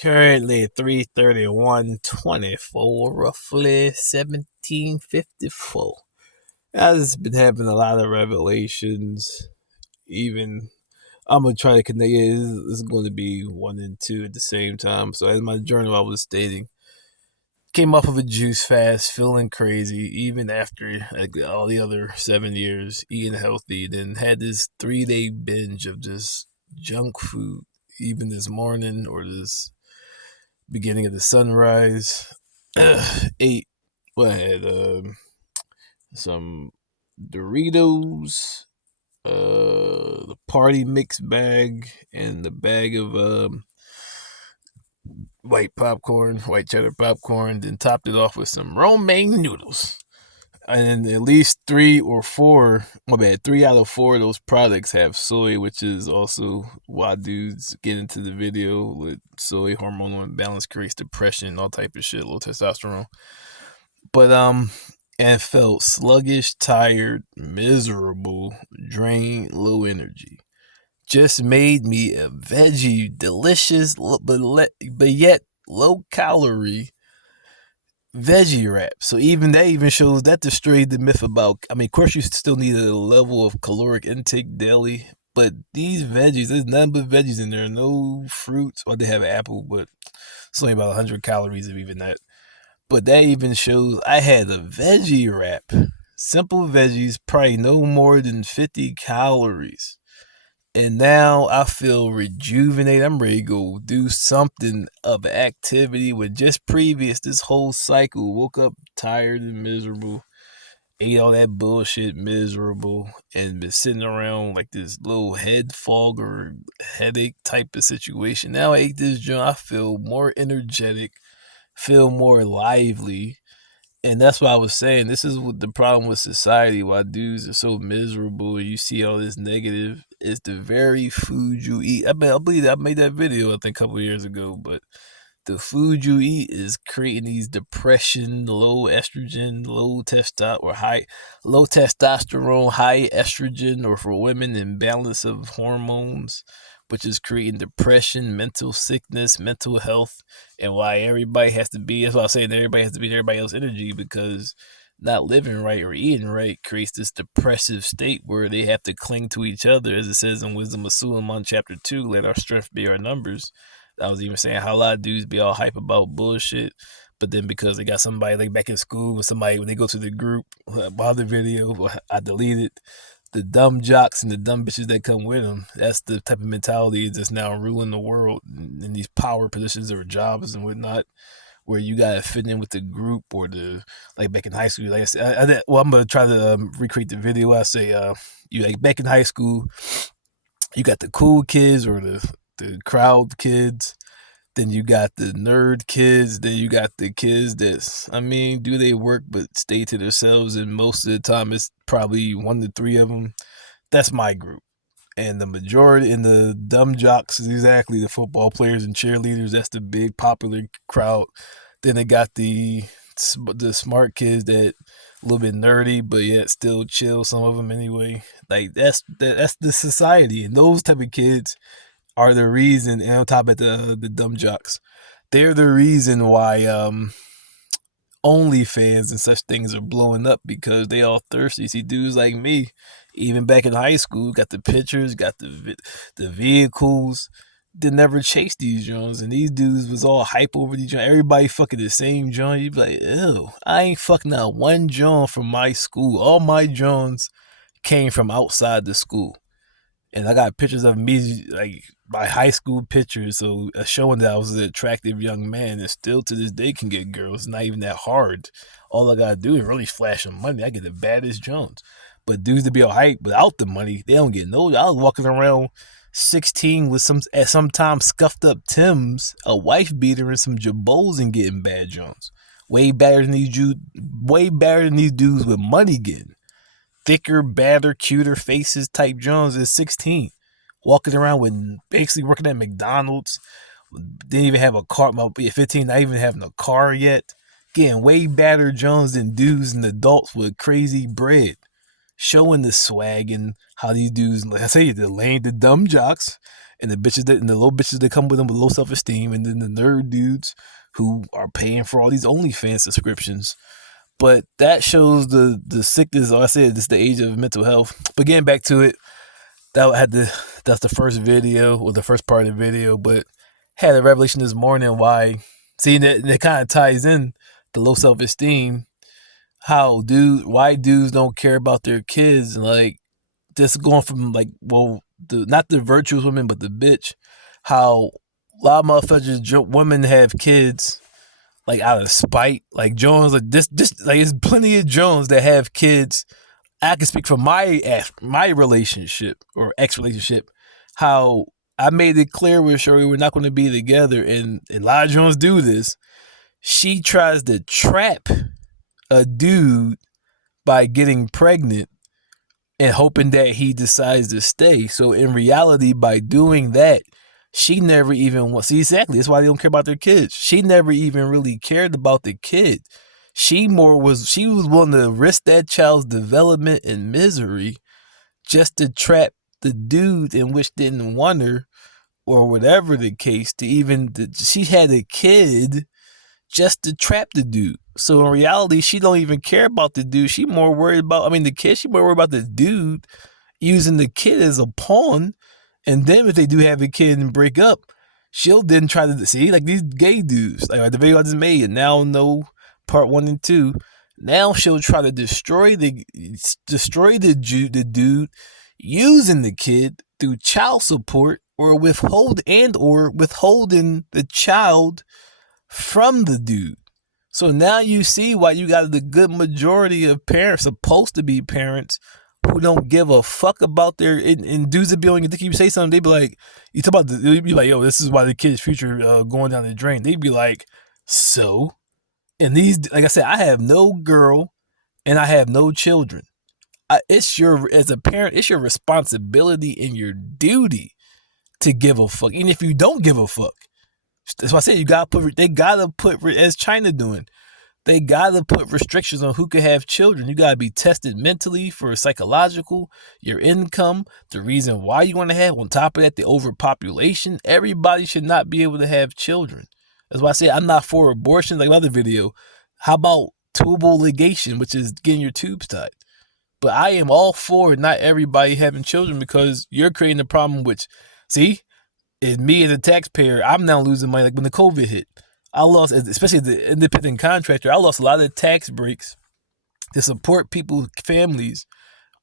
Currently 3:31:24, roughly 1754. I've just been having a lot of revelations. Even I'm gonna try to connect it. This is going to be one and two at the same time. So as my journal I was stating, came off of a juice fast, feeling crazy, even after like all the other 7 years eating healthy. Then had this 3 day binge of just junk food, even this morning or this beginning of the sunrise. Ate what I had some Doritos, the party mix bag, and the bag of white popcorn, white cheddar popcorn. Then topped it off with some romaine noodles. And at least three out of four of those products have soy, which is also why dudes get into the video with soy. Hormonal imbalance creates depression, all type of shit, low testosterone. But and felt sluggish, tired, miserable, drained, low energy. Just made me a veggie, delicious, but yet low calorie veggie wrap. So even that even shows that destroyed the myth about. I mean, of course, you still need a level of caloric intake daily, but these veggies, there's none but veggies in there. No fruits. Well, they have apple, but it's only about 100 calories of even that. But that even shows I had a veggie wrap. Simple veggies, probably no more than 50 calories. And now I feel rejuvenated. I'm ready to go do something of activity with just previous this whole cycle. Woke up tired and miserable. Ate all that bullshit miserable and been sitting around like this little head fog or headache type of situation. Now I ate this joint. I feel more energetic, feel more lively. And that's what I was saying. This is what the problem with society. Why dudes are so miserable. And you see all this negative. It's the very food you eat. I believe that I made that video I think a couple of years ago. But the food you eat is creating these depression, low estrogen, low testosterone, high estrogen, or for women, imbalance of hormones, which is creating depression, mental sickness, mental health, and why everybody has to be. That's why I say that everybody has to be everybody else's energy because not living right or eating right creates this depressive state where they have to cling to each other, as it says in Wisdom of Suleiman chapter 2, let our strength be our numbers. I was even saying how a lot of dudes be all hype about bullshit, but then because they got somebody like back in school with somebody when they go to the group, by the video, I deleted the dumb jocks and the dumb bitches that come with them. That's the type of mentality that's now ruling the world in these power positions or jobs and whatnot, where you gotta fit in with the group or the like back in high school. Like I said, I'm gonna try to recreate the video. I say, you like back in high school, you got the cool kids or the crowd kids. Then you got the nerd kids. Then you got the kids that, I mean, do they work but stay to themselves? And most of the time, it's probably one to three of them. That's my group. And the majority in the dumb jocks is exactly the football players and cheerleaders. That's the big popular crowd. Then they got the smart kids that a little bit nerdy, but yet still chill. Some of them anyway. Like that's the society, and those type of kids are the reason. And on top of the dumb jocks, they're the reason why OnlyFans and such things are blowing up because they all thirsty. See dudes like me, even back in high school, got the pictures, got the vehicles. They never chased these Jones, and these dudes was all hype over these Jones. Everybody fucking the same John. You'd be like, ew, I ain't fucking out one John from my school. All my Johns came from outside the school. And I got pictures of me, like my high school pictures, so showing that I was an attractive young man, and still to this day can get girls. It's not even that hard. All I gotta do is really flash some money. I get the baddest Jones. But dudes to be all hype without the money, they don't get no. I was walking around 16 with some at some time scuffed up Tims, a wife beater, and some Jabos and getting bad Jones. Way better than these dudes with money getting thicker, badder, cuter faces type Jones is 16. Walking around with basically working at McDonald's. Didn't even have a car. 15, not even having a car yet. Getting way badder Jones than dudes and adults with crazy bread. Showing the swag and how these dudes, like I say, the dumb jocks and the bitches that and the low bitches that come with them with low self esteem, and then the nerd dudes who are paying for all these OnlyFans subscriptions. But that shows the sickness. Like I said, this is the age of mental health. But getting back to it, that's the first video or the first part of the video. But had a revelation this morning why. See, that kind of ties in the low self esteem. Why dudes don't care about their kids, and like just going from like, well, not the virtuous women but the bitch. How a lot of motherfuckers women have kids like out of spite. Like Jones, like this like there's plenty of Jones that have kids. I can speak from my relationship or ex relationship. How I made it clear with Shirley we're not going to be together, and a lot of Jones do this. She tries to trap a dude by getting pregnant and hoping that he decides to stay. So in reality, by doing that, she never even see exactly. That's why they don't care about their kids. She never even really cared about the kid. She was willing to risk that child's development and misery just to trap the dude in which didn't want her, or whatever the case. She had a kid just to trap the dude. So in reality, she don't even care about the dude. She more worried about, the kid. She more worried about the dude using the kid as a pawn. And then if they do have a kid and break up, she'll then try to see like these gay dudes. Like the video I just made, and now know part 1 and 2. Now she'll try to destroy the dude using the kid through child support or withholding the child from the dude. So now you see why you got the good majority of parents, supposed to be parents, who don't give a fuck about their, and dudes that be on your dick. You say something, they be like, you talk about, you'd be like, yo, this is why the kid's future going down the drain. They'd be like, so? And these, like I said, I have no girl and I have no children. As a parent, it's your responsibility and your duty to give a fuck. And if you don't give a fuck, that's why I said they gotta put, as China doing, they gotta put restrictions on who can have children. You gotta be tested mentally for psychological, your income, the reason why you want to have. On top of that, the overpopulation. Everybody should not be able to have children. That's why I say I'm not for abortion. Like another video, how about tubal ligation, which is getting your tubes tied? But I am all for not everybody having children, because you're creating a problem. Which, see, is me as a taxpayer, I'm now losing money. Like when the COVID hit, I lost, especially the independent contractor, I lost a lot of tax breaks to support people's families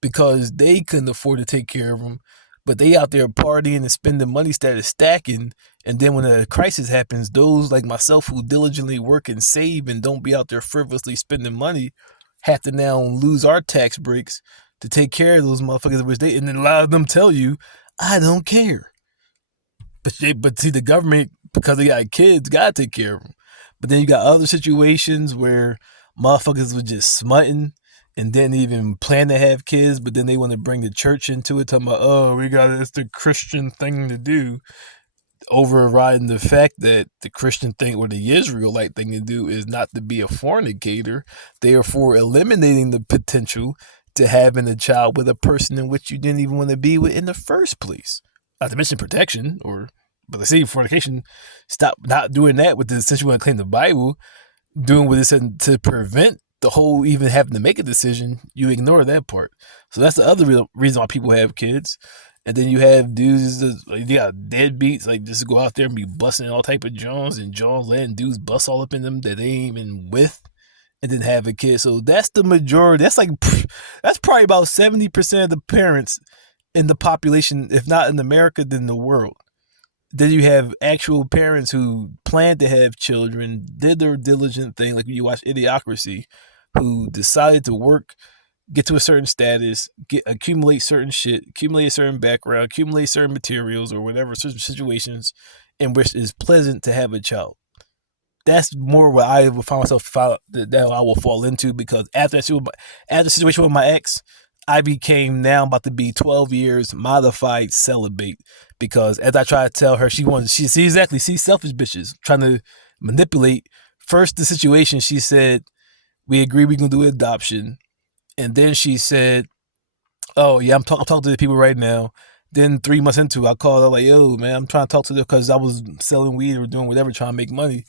because they couldn't afford to take care of them. But they out there partying and spending money, started stacking. And then when a crisis happens, those like myself who diligently work and save and don't be out there frivolously spending money have to now lose our tax breaks to take care of those motherfuckers, and then a lot of them tell you, I don't care. But see, the government, because they got kids, gotta take care of them. But then you got other situations where motherfuckers were just smutting and didn't even plan to have kids, but then they want to bring the church into it, talking about, it's the Christian thing to do, overriding the fact that the Christian thing or the Israelite thing to do is not to be a fornicator, therefore eliminating the potential to having a child with a person in which you didn't even want to be with in the first place. Not to mention protection, but let's see, fornication, stop not doing that with the, since you want to claim the Bible, doing what it said to prevent the whole even having to make a decision, you ignore that part. So that's the other reason why people have kids. And then you have dudes, you got deadbeats, like just go out there and be busting all type of Jones, and Jones letting dudes bust all up in them that they ain't even with, and then have a kid. So that's the majority. That's probably about 70% of the parents in the population, if not in America, then the world. Then you have actual parents who plan to have children, did their diligent thing, like when you watch Idiocracy, who decided to work, get to a certain status, accumulate certain shit, accumulate a certain background, accumulate certain materials or whatever, certain situations in which it is pleasant to have a child. That's more what I will find myself that I will fall into, because after the situation with my ex, I became now about to be 12 years modified celibate, because as I try to tell her, she's selfish bitches trying to manipulate. First, the situation, she said, we agree we're going to do adoption. And then she said, oh yeah, I'm talking to the people right now. Then 3 months into it, I called her like, yo, man, I'm trying to talk to her because I was selling weed or doing whatever, trying to make money.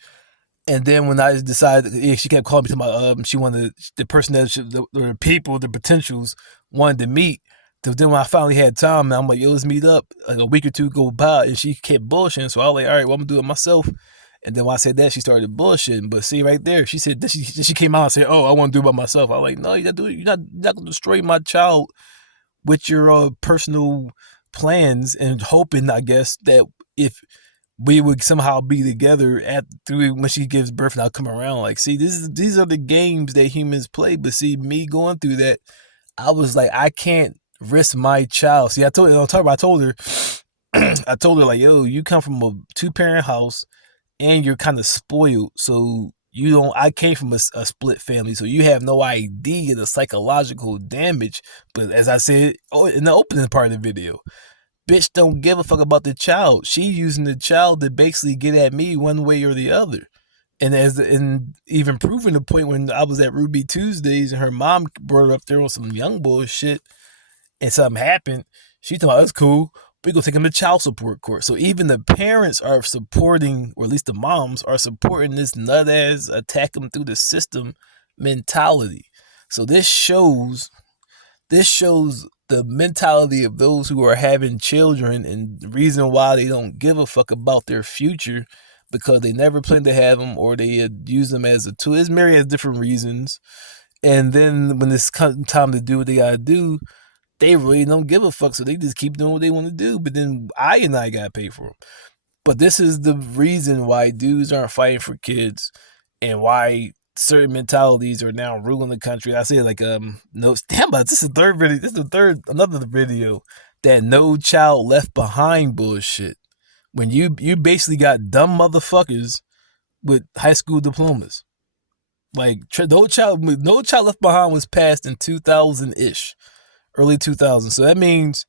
And then when I decided, yeah, she kept calling me to my, she wanted the person that the people, the potentials wanted to meet. So then when I finally had time, I'm like, yo, let's meet up. Like a week or two go by, and she kept bullshitting. So I was like, all right, well, I'm gonna do it myself. And then when I said that, she started bullshitting. But see, right there, she said, she came out and said, oh, I want to do it by myself. I was like, no, you're not doing it. You're not gonna destroy my child with your personal plans and hoping, I guess, that if we would somehow be together at through when she gives birth and I'll come around. Like, see, these are the games that humans play. But see, me going through that, I was like, I can't risk my child. See, I told her, I told her, I told her like, yo, you come from a 2-parent house and you're kind of spoiled, so you don't. I came from a split family, so you have no idea the psychological damage. But as I said in the opening part of the video, bitch don't give a fuck about the child. She using the child to basically get at me one way or the other. And even proving the point when I was at Ruby Tuesdays and her mom brought her up there on some young bullshit and something happened, she thought that's cool. We go take him to child support court. So even the parents are supporting, or at least the moms are supporting this nut ass attack them through the system mentality. So this shows the mentality of those who are having children and the reason why they don't give a fuck about their future because they never plan to have them or they use them as a tool. It's myriad different reasons. And then when it's time to do what they gotta do, they really don't give a fuck. So they just keep doing what they want to do. But then I gotta pay for them. But this is the reason why dudes aren't fighting for kids and why certain mentalities are now ruling the country. I say like no damn, but this is the third video. This is another video that no child left behind bullshit. When you basically got dumb motherfuckers with high school diplomas. Like no child left behind was passed in 2000 ish, early 2000. So that means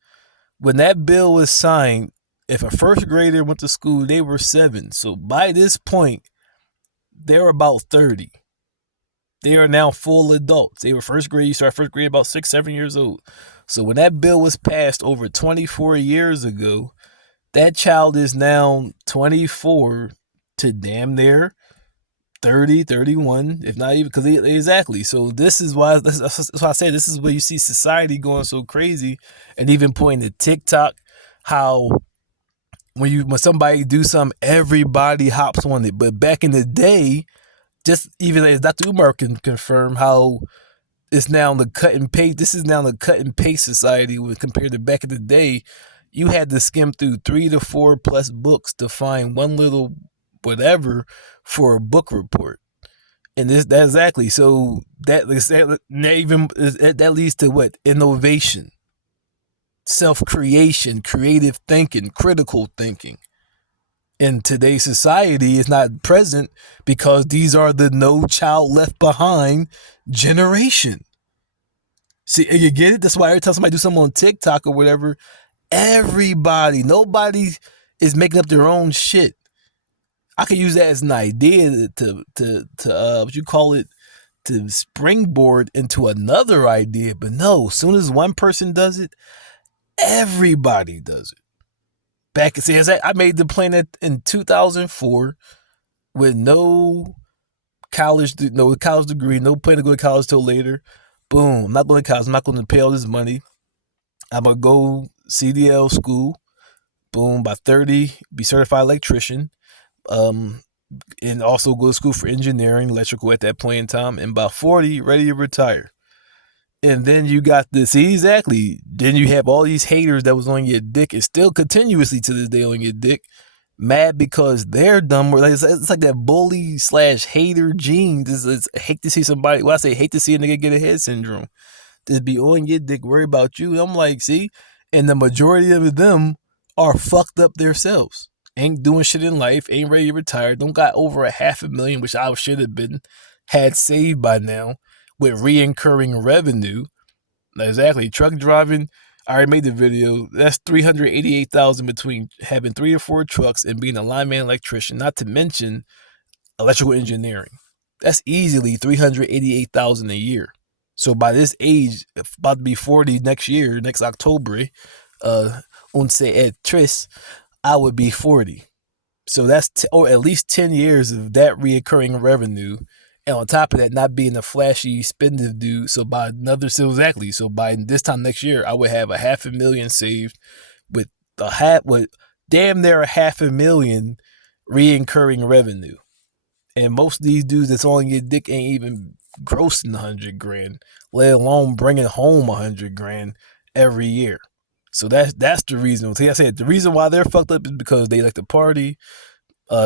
when that bill was signed, if a first grader went to school, they were 7. So by this point, they're about 30. They are now full adults. They were first grade. You start first grade about 6, 7 years old. So when that bill was passed over 24 years ago, that child is now 24 to damn near 30, 31, if not even, because exactly. So this is why, that's why I say this is where you see society going so crazy, and even pointing to TikTok, how when somebody do something, everybody hops on it. But back in the day, just even as Dr. Umar can confirm, how it's now the cut and paste. This is now the cut and paste society when compared to back in the day. You had to skim through 3 to 4 plus books to find one little whatever for a book report. And that exactly. So that leads to what? Innovation, self-creation, creative thinking, critical thinking. In today's society is not present because these are the no child left behind generation. See, you get it? That's why every time somebody do something on TikTok or whatever, nobody is making up their own shit. I could use that as an idea to what you call it, to springboard into another idea. But no, as soon as one person does it, everybody does it. I made the plan in 2004 with no college degree, no plan to go to college till later. Boom, I'm not going to college. I'm not going to pay all this money. I'm going to go CDL school. Boom, by 30, be certified electrician. And also go to school for engineering, electrical at that point in time. And by 40, ready to retire. And then you got this, exactly. Then you have all these haters that was on your dick and still continuously to this day on your dick, mad because they're dumb. It's like that bully / hater gene. It's hate to see somebody. Well, I say hate to see a nigga get a head syndrome. Just be on your dick, worry about you. I'm like, see, and the majority of them are fucked up themselves. Ain't doing shit in life. Ain't ready to retire. Don't got over $500,000, which I should have had saved by now, with reoccurring revenue. Exactly. Truck driving, I already made the video. That's $388,000 between having 3 or 4 trucks and being a lineman electrician, not to mention electrical engineering. That's easily $388,000 a year. So by this age, about to be 40 next year, next October, say at Tris, I would be 40. So that's or at least 10 years of that reoccurring revenue. And on top of that, not being a flashy spending dude. So by so by this time next year, I would have $500,000 saved with with damn near $500,000 reoccurring revenue. And most of these dudes that's on your dick ain't even grossing 100 grand, let alone bringing home 100 grand every year. So that's the reason. Like I said, the reason why they're fucked up is because they like to party,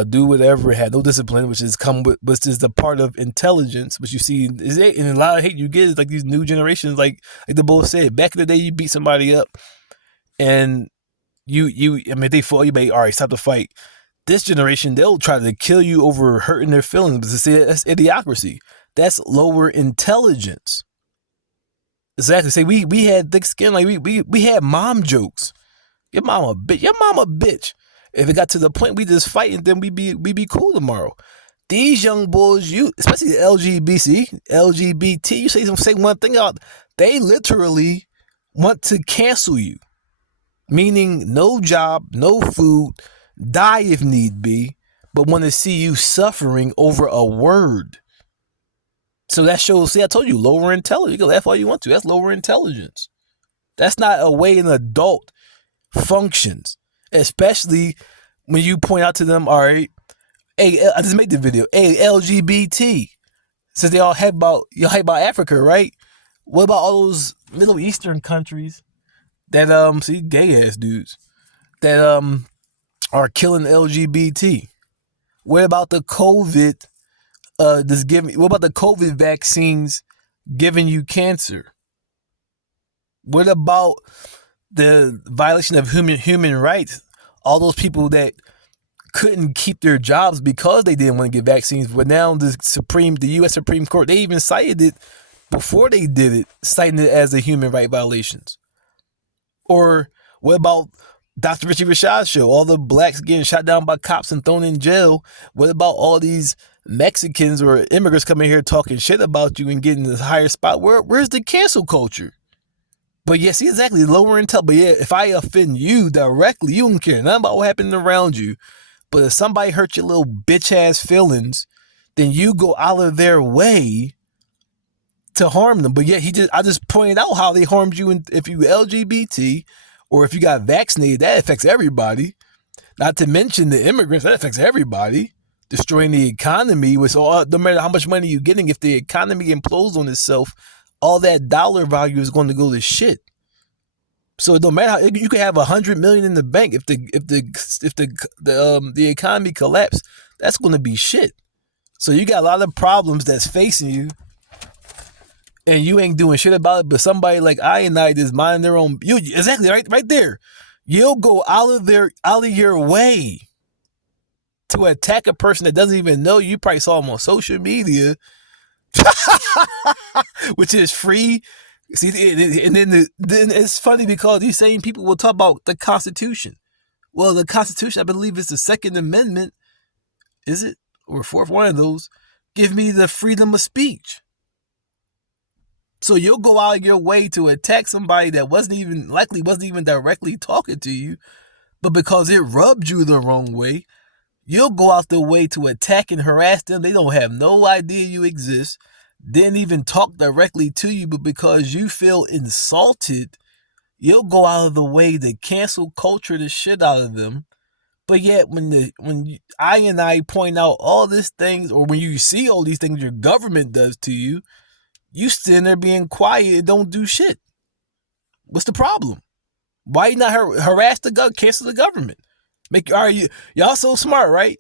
do whatever, had no discipline, which is the part of intelligence, which you see is it, and a lot of hate you get is like these new generations, like the bull said, back in the day you beat somebody up and they fought, you may all right, stop the fight. This generation, they'll try to kill you over hurting their feelings, but see, that's idiocracy. That's lower intelligence. Exactly. Say we had thick skin, like we had mom jokes. Your mama a bitch. Your mama a bitch. If it got to the point we just fighting, then we be cool tomorrow. These young boys, especially the LGBT, you say one thing out, they literally want to cancel you. Meaning no job, no food, die if need be, but want to see you suffering over a word. So that shows, see, I told you, lower intelligence. You can laugh all you want to. That's lower intelligence. That's not a way an adult functions, especially when you point out to them, all right, hey, I just made the video, hey, LGBT, since they all hype about Africa, right? What about all those Middle Eastern countries that see gay ass dudes that are killing LGBT? What about the COVID? What about the COVID vaccines giving you cancer? What about the violation of human rights? All those people that couldn't keep their jobs because they didn't want to get vaccines, but now the U.S. Supreme Court, they even cited it before they did it, citing it as a human right violations. Or what about Dr. Richie Rashad's show? All the blacks getting shot down by cops and thrown in jail. What about all these Mexicans or immigrants coming here talking shit about you and getting this higher spot? Where's the cancel culture? But yeah, see, exactly, lower intel. But yeah, if I offend you directly, you don't care nothing about what happened around you. But if somebody hurt your little bitch ass feelings, then you go out of their way to harm them. But yeah, I just pointed out how they harmed you. If you LGBT or if you got vaccinated, that affects everybody. Not to mention the immigrants, that affects everybody. Destroying the economy with no matter how much money you're getting, if the economy implodes on itself, all that dollar value is going to go to shit. So it don't matter how you could have $100 million in the bank, if the economy collapse, that's going to be shit. So you got a lot of problems that's facing you, and you ain't doing shit about it. But somebody like I just minding their own. Exactly right there. You'll go out of your way to attack a person that doesn't even know you. You probably saw them on social media, which is free. See, and then it's funny because these same people will talk about the Constitution. Well, the Constitution, I believe it's the Second Amendment, is it? Or fourth, one of those, give me the freedom of speech. So you'll go out of your way to attack somebody that wasn't even directly talking to you, but because it rubbed you the wrong way, you'll go out the way to attack and harass them. They don't have no idea you exist, didn't even talk directly to you, but because you feel insulted, you'll go out of the way to cancel culture the shit out of them. But yet, when I point out all these things, or when you see all these things your government does to you, you stand there being quiet and don't do shit. What's the problem? Why you not harass the government? Cancel the government. Y'all so smart, right?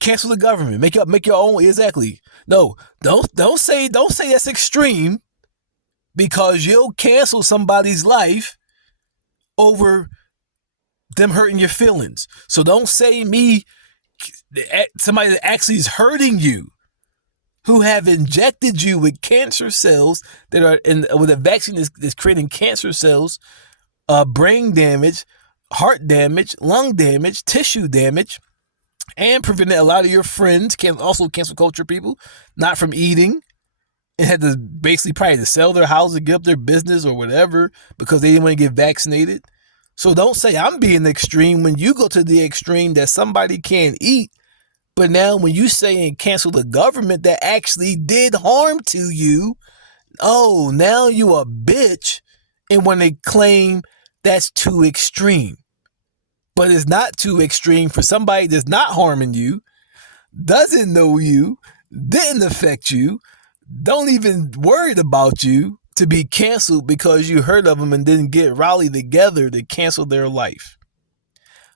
Cancel the government. Make your own. Exactly. No, don't say that's extreme, because you'll cancel somebody's life over them hurting your feelings. So don't say somebody that actually is hurting you, who have injected you with cancer cells that are with a vaccine that's creating cancer cells, brain damage, heart damage, lung damage, tissue damage, and prevented a lot of your friends, also cancel culture people, not from eating, and had to basically probably to sell their house and give up their business or whatever because they didn't want to get vaccinated. So don't say I'm being extreme when you go to the extreme that somebody can't eat. But now when you say and cancel the government that actually did harm to you, oh, now you a bitch. And when they claim that's too extreme. But it's not too extreme for somebody that's not harming you, doesn't know you, didn't affect you, don't even worried about you to be canceled because you heard of them and didn't get rallied together to cancel their life.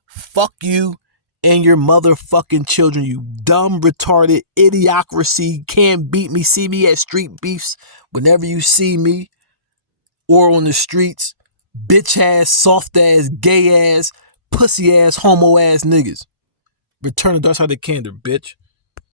Fuck you and your motherfucking children, you dumb, retarded idiocracy. Can't beat me. See me at street beefs whenever you see me or on the streets. Bitch ass, soft ass, gay ass, pussy ass, homo ass niggas. Return the dark side of the candle, bitch.